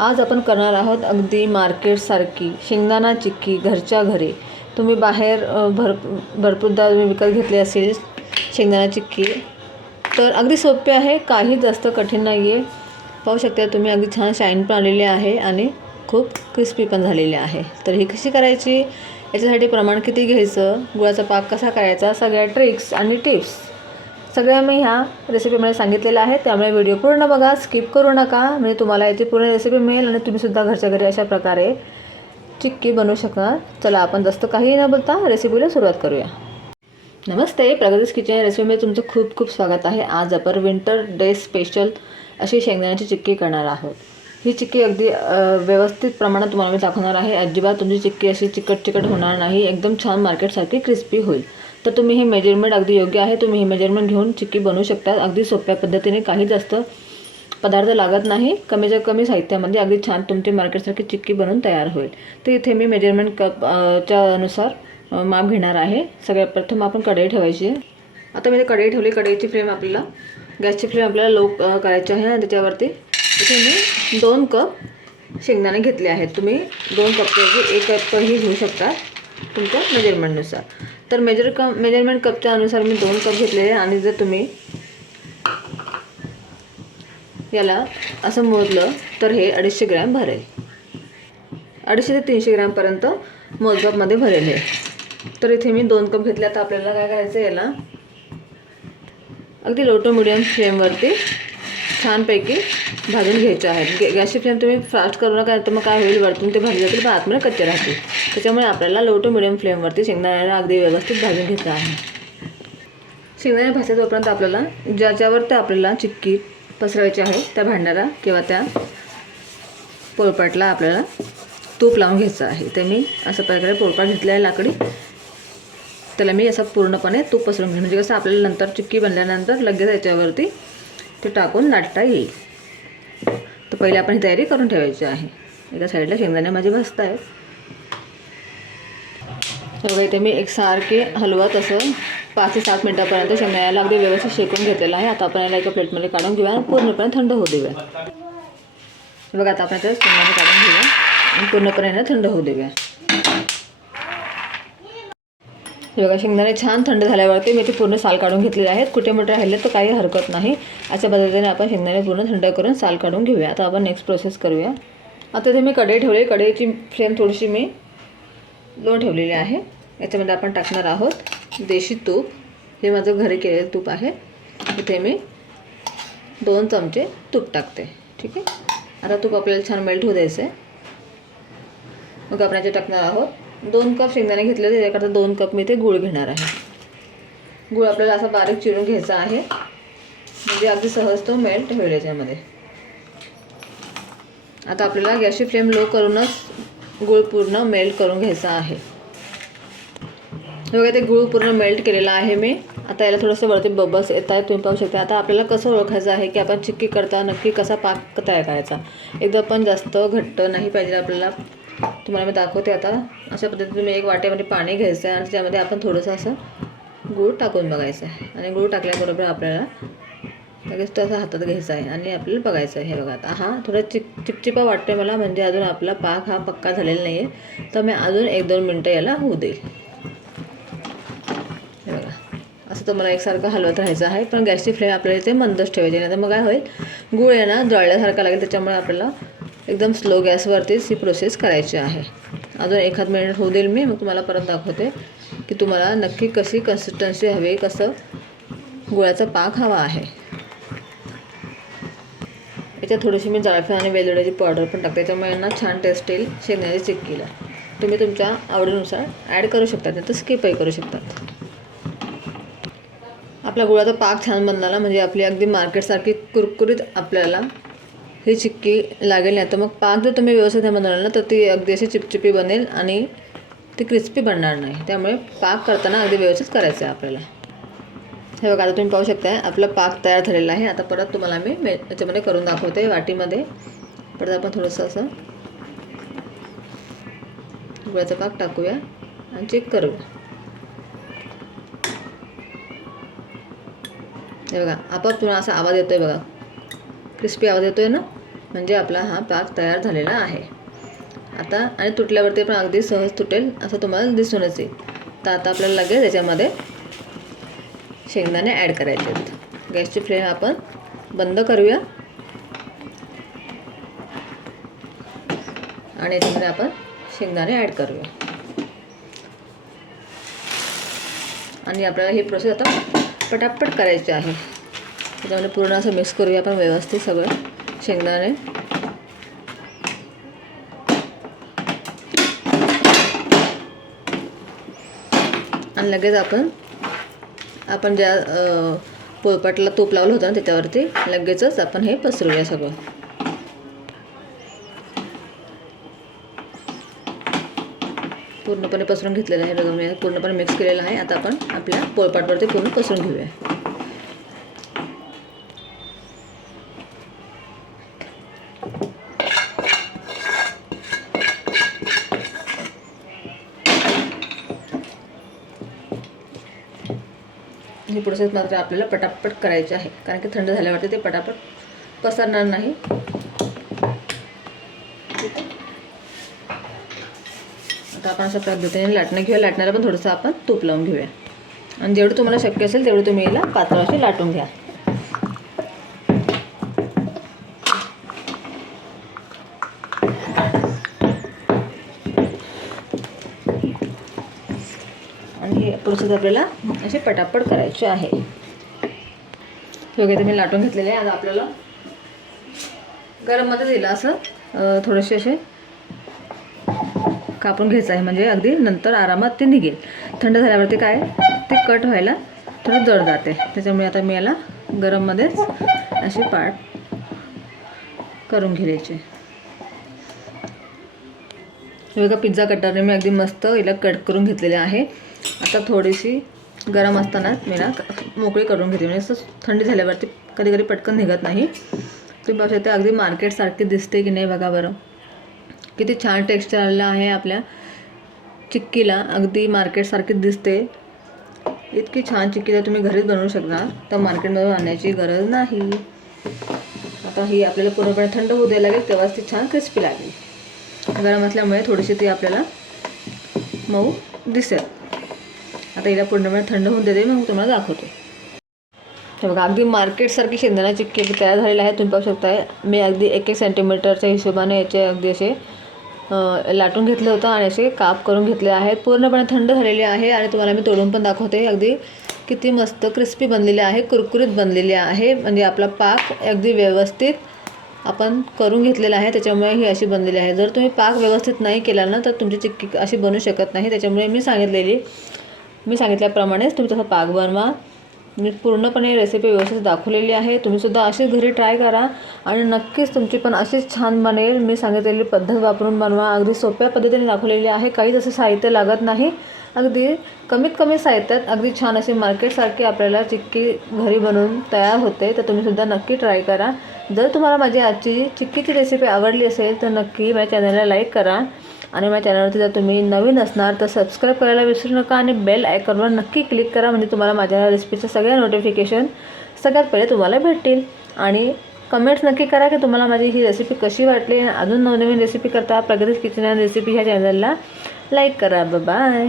आज आपण करणार आहोत अगदी मार्केटसारखी शेंगदाणा चिक्की घरच्या घरी. तुम्ही बाहेर भरपूरदा तुम्ही विकत घेतली असेल शेंगदाणा चिक्की. तर अगदी सोपे आहे, काही जास्त कठीण नाही आहे. पाहू शकता तुम्ही अगदी छान शाईन पण आलेली आहे आणि खूप क्रिस्पी पण झालेली आहे. तर ही कशी करायची, याच्यासाठी प्रमाण किती घ्यायचं, गुळाचा पाक कसा करायचा, सगळ्या ट्रिक्स आणि टिप्स सगळ्या मी ह्या रेसिपीमध्ये सांगितलेलं आहे. त्यामुळे व्हिडिओ पूर्ण बघा, स्किप करू नका, म्हणजे तुम्हाला याची पूर्ण रेसिपी मिळेल आणि तुम्हीसुद्धा घरच्या घरी अशा प्रकारे चिक्की बनवू शकणार. चला आपण जास्त काही न बोलता रेसिपीला सुरुवात करूया. नमस्ते, प्रगतीज किचन रेसिपीमध्ये तुमचं खूप खूप स्वागत आहे. आज आपण विंटर डे स्पेशल अशी शेंगदाण्याची चिक्की करणार आहोत. ही चिक्की अगदी व्यवस्थित प्रमाणात तुम्हाला मी दाखवणार आहे. अजिबात तुमची चिक्की अशी चिकट होणार नाही, एकदम छान मार्केटसारखी क्रिस्पी होईल. तर तुम्ही हे मेजरमेंट अगदी योग्य आहे, तुम्ही हे मेजरमेंट घेऊन चिक्की बनवू शकता. अगदी सोप्या पद्धतीने, काही जास्त पदार्थ लागत नाही, कमीच्या कमी साहित्यामध्ये अगदी छान तुमची मार्केटसारखी चिक्की बनवून तयार होईल. तर इथे मी मेजरमेंट कपच्या अनुसार माप घेणार आहे. सगळ्यात प्रथम आपण कढई ठेवायची. आता मी कढई ठेवली. कढईची फ्लेम आपल्याला, गॅसची फ्लेम आपल्याला लो करायची आहे आणि त्याच्यावरती इथे मी 2 कप शेंगदाणे घेतले आहेत. तुम्ही 2 कपऐवजी 1 कपही घेऊ शकता तुमच्या मेजरमेंटनुसार. तर मेजरमेंट कपच्या अनुसार मी 2 कप घेतले आहे. आणि जर तुम्ही याला असं मोजलं तर हे 250 ग्रॅम भरेल. 250 ते 300 ग्रॅमपर्यंत मोजकपमध्ये भरेल आहे. तर इथे मी 2 कप घेतले. आता आपल्याला काय करायचं, याला अगदी लो टू मिडियम फ्लेमवरती छानपैकी भाजून घ्यायचं आहे. गॅसची फ्लेम तुम्ही फास्ट करू नका, तर मग काय होईल, वरतून ते भाजले जातील पण आतमध्ये कच्चे राहतील. त्याच्यामुळे आपल्याला लो टू मिडियम फ्लेमवरती शेंगदाण्याला अगदी व्यवस्थित भाजून घ्यायचं आहे. शेंगदाणे भाजतात तोपर्यंत आपल्याला ज्याच्यावर ते आपल्याला चिक्की पसरवायची आहे त्या भांड्याला किंवा त्या पोळपाटला आपल्याला तूप लावून घ्यायचं आहे. ते मी अशा प्रकारे पोळपाट घेतला आहे लाकडी, त्याला मी असं पूर्णपणे तूप पसरून घेईन, म्हणजे कसं आपल्याला नंतर चिक्की बनल्यानंतर लगेच याच्यावरती ते टाकून लाटता येईल. तर पहिले आपण ही तयारी करून ठेवायची आहे. एका साईडला शेंगदाणे माझे भाजत आहेत. तेव्हा इथे मी एकसारखे हलवत असं 5 ते 7 मिनटापर्यंत शेंगदाण्याला अगदी व्यवस्थित शेकून घेतलेलं आहे. आता आपण याला एका प्लेटमध्ये काढून घेऊया आणि पूर्णपणे थंड होऊ देऊया. बघा, आता आपण याच्यात शेंगदाणे काढून घेऊया आणि पूर्णपणे याला थंड होऊ देऊया. हे बघा, शेंगदाणे छान थंड झाल्यावरती मी ते पूर्ण साल काढून घेतलेले आहेत. कुठे मोठे राहिले तर काही हरकत नाही. अशा पद्धतीने आपण शेंगदाणे पूर्ण थंड करून साल काढून घेऊया. आता आपण नेक्स्ट प्रोसेस करूया. आता इथे मी कढई ठेवली. कढईची फ्लेम थोडीशी मी लो ठेवलेली आहे. याच्यामध्ये आपण टाकणार आहोत देशी तूप. हे माझं घरी केलेलं तूप आहे. इथे मी 2 चमचे तूप टाकते. ठीक आहे. आता तूप आपल्याला छान मेल्ट होऊ द्यायचं आहे. मग आपण याच्यात टाकणार आहोत 2 कप शेंगदाणे घेतले, त्याच्याकरता 2 कप मी ते गूळ घेणार आहे. गूळ आपल्याला असा बारीक चिरून घ्यायचा आहे, म्हणजे अगदी सहज तो मेल्ट होईल याच्यामध्ये. आता आपल्याला गॅसची फ्लेम लो करूनच गूळ पूर्ण मेल्ट करून घ्यायचा आहे. बघा, ते गूळ पूर्ण मेल्ट केलेला आहे मी. आता याला थोडंसं वरती बबल्स येत आहेत, तुम्ही पाहू शकता. आता आपल्याला कसं ओळखायचं आहे की आपण चिक्की करता नक्की कसा पाक तयार करायचा. एकदम पण जास्त घट्ट नाही पाहिजे आपल्याला. तुम्हाला मी दाखवते. आता अशा पद्धतीने तुम्ही एक वाट्यामध्ये पाणी घ्यायचं आहे आणि त्याच्यामध्ये आपण थोडंसं असं गूळ टाकून बघायचं आहे. आणि गूळ टाकल्याबरोबर आपल्याला लगेच तो असं हातात घ्यायचा आहे आणि आपल्याला बघायचं आहे. हे बघा, आता हा थोडा चिपचिपा वाटते मला, म्हणजे अजून आपला पाक हा पक्का झालेला नाही आहे. तर मी अजून 1-2 मिनटं याला होऊ देईल. हे बघा, असं तर मला एकसारखं हलवत राहायचं आहे. पण गॅसची फ्लेम आपल्याला इथे मंदच ठेवायची, नाही तर मग काय होईल, गूळ आहे ना जळल्यासारखा लागेल. त्याच्यामुळे आपल्याला एकदम स्लो गॅसवरतीच ही प्रोसेस करायची आहे. अजून 1-8 मिनिट होऊ देईल मी, मग तुम्हाला परत दाखवते की तुम्हाला नक्की कशी कन्सिस्टन्सी हवी, कसं गुळाचा पाक हवा आहे. याच्यात थोडीशी मी जायफळ आणि वेलदोड्याची पावडर पण टाकते, त्याच्यामुळे यांना छान टेस्ट येईल शेंगदाण्याच्या चिक्कीला. तुम्ही तुमच्या आवडीनुसार ॲड करू शकता, नाही तर स्किपही करू शकतात. आपला गुळाचा पाक छान बनला म्हणजे आपली अगदी मार्केटसारखी कुरकुरीत आपल्याला ही चिक्की लागेल. नाही तर मग पाक जर तुम्ही व्यवस्थित बनवलं ना तर ती अगदी अशी चिपचिपी बनेल आणि ती क्रिस्पी बनणार नाही. त्यामुळे पाक करताना अगदी व्यवस्थित करायचं आहे आपल्याला. हे बघा, आता तुम्ही पाहू शकता आपला पाक तयार झालेला आहे. आता परत तुम्हाला मी याच्यामध्ये करून दाखवते वाटीमध्ये. परत आपण थोडंसं असं गुळाचा पाक टाकूया आणि चेक करूया. हे बघा, आपोआप तुम्हाला असा आवाज येतोय बघा, क्रिस्पी आवाज येतोय ना. म्हणजे आपला हा पाक तयार झालेला आहे. आता आणि तुटल्यावरती पण अगदी सहज तुटेल असं तुम्हाला दिसूनच येईल. तर आता आपल्याला लगेच याच्यामध्ये शेंगदाणे ॲड करायचे आहेत. गॅसची फ्लेम आपण बंद करूया आणि याच्यामध्ये आपण शेंगदाणे ॲड करूया. आणि आपल्याला ही प्रोसेस आता पटापट करायची आहे. त्याच्यामध्ये पूर्ण असं मिक्स करूया आपण व्यवस्थित सगळं शेंगदाणे. आणि लगेच आपण ज्या पोळपाटला तूप लावलं होतं ना त्याच्यावरती लगेचच आपण हे पसरूया सगळं. पूर्णपणे पसरून घेतलेलं आहे. बघा पूर्णपणे मिक्स केलेलं आहे. आता आपण आपल्या पोळपाटवरती पूर्ण पसरून घेऊया. ही प्रोसेस मात्र आपल्याला पटापट करायची आहे, कारण की थंड झाल्यावरती ते पटापट पसरणार नाही. आता आपण अशा पद्धतीने लाटणं घेऊया. लाटण्याला पण थोडंसं आपण तूप लावून घेऊया. आणि जेवढं तुम्हाला शक्य असेल तेवढं तुम्ही याला पातळ अशी लाटून घ्या. आणि ही प्रोसेस आपल्याला अशी पटापट करायची आहे. वगैरे मी लाटून घेतलेले आहे. आता आपल्याला गरममध्ये दिलं असं थोडेसे असे कापून घ्यायचं आहे, म्हणजे अगदी नंतर आरामात ते निघेल. थंड झाल्यावरती काय ते कट व्हायला थोडं जड जाते. त्याच्यामुळे आता मी याला गरममध्येच अशी पाट करून घ्यायचे. हे बघा पिझ्झा कटरने मी अगदी मस्त याला कट करून घेतलेले आहे. आता थोडीशी गरम असतानाच मी ना मोकळी करून घेते, म्हणजे असं थंडी झाल्यावरती कधी कधी पटकन निघत नाही. तुम्ही बघा ते अगदी मार्केटसारखी दिसते की नाही बघा बरं. किती छान टेक्स्चर आलेलं आहे आपल्या चिक्कीला. अगदी मार्केटसारखीच दिसते. इतकी छान चिक्की जर तुम्ही घरीच बनवू शकता तर मार्केटमधून आणण्याची गरज नाही. आता ही आपल्याला पूर्णपणे थंड होऊ द्यायला लागेल, तेव्हाच ती छान क्रिस्पी लागेल. गरम असल्यामुळे थोडीशी ती आपल्याला मऊ दिसेल. आता हिला पूर्णपणे थंड होऊन देते, मग तुम्हाला दाखवते. हे बघा अगदी मार्केटसारखी शेंगदाणा चिक्की तयार झालेली आहे. तुम्ही पाहू शकताय मी अगदी 1-1 सेंटीमीटरच्या हिशोबाने याचे अगदी असे लाटून घेतलं होतं आणि असे काप करून घेतले आहेत. पूर्णपणे थंड झालेले आहे आणि तुम्हाला मी तोडून पण दाखवते. अगदी किती मस्त क्रिस्पी बनलेले आहे, कुरकुरीत बनलेले आहे. म्हणजे आपला पाक अगदी व्यवस्थित आपण करून घेतलेला आहे, त्याच्यामुळे ही अशी बनलेली आहे. जर तुम्ही पाक व्यवस्थित नाही केला ना तर तुमची चिक्की अशी बनू शकत नाही. त्याच्यामुळे मी सांगितल्याप्रमाणेच तुम्ही तसा पाक बनवा. मी पूर्णपणे रेसिपी व्यवस्थित दाखवलेली आहे. तुम्हीसुद्धा अशीच घरी ट्राय करा आणि नक्कीच तुमची पण अशीच छान बनेल. मी सांगितलेली पद्धत वापरून बनवा. अगदी सोप्या पद्धतीने दाखवलेली आहे. काहीच असं साहित्य लागत नाही. अगदी कमीत कमी साहित्यात अगदी छान अशी मार्केटसारखी आपल्याला चिक्की घरी बनवून तयार होते. तर तुम्हीसुद्धा नक्की ट्राय करा. जर तुम्हाला माझी आजची चिक्कीची रेसिपी आवडली असेल तर नक्की माझ्या चॅनलला लाईक करा. आणि माझ्या चॅनलवरती जर तुम्ही नवीन असणार तर सबस्क्राईब करायला विसरू नका आणि बेल आयकॉनवर नक्की क्लिक करा, म्हणजे तुम्हाला माझ्या रेसिपीच्या सगळ्या नोटिफिकेशन सगळ्यात पहिले तुम्हाला भेटतील. आणि कमेंट्स नक्की करा की तुम्हाला माझी ही रेसिपी कशी वाटली. अजून नवनवीन रेसिपी करता प्रगतीज किचन अँड रेसिपी ह्या चॅनलला लाईक करा. बाय.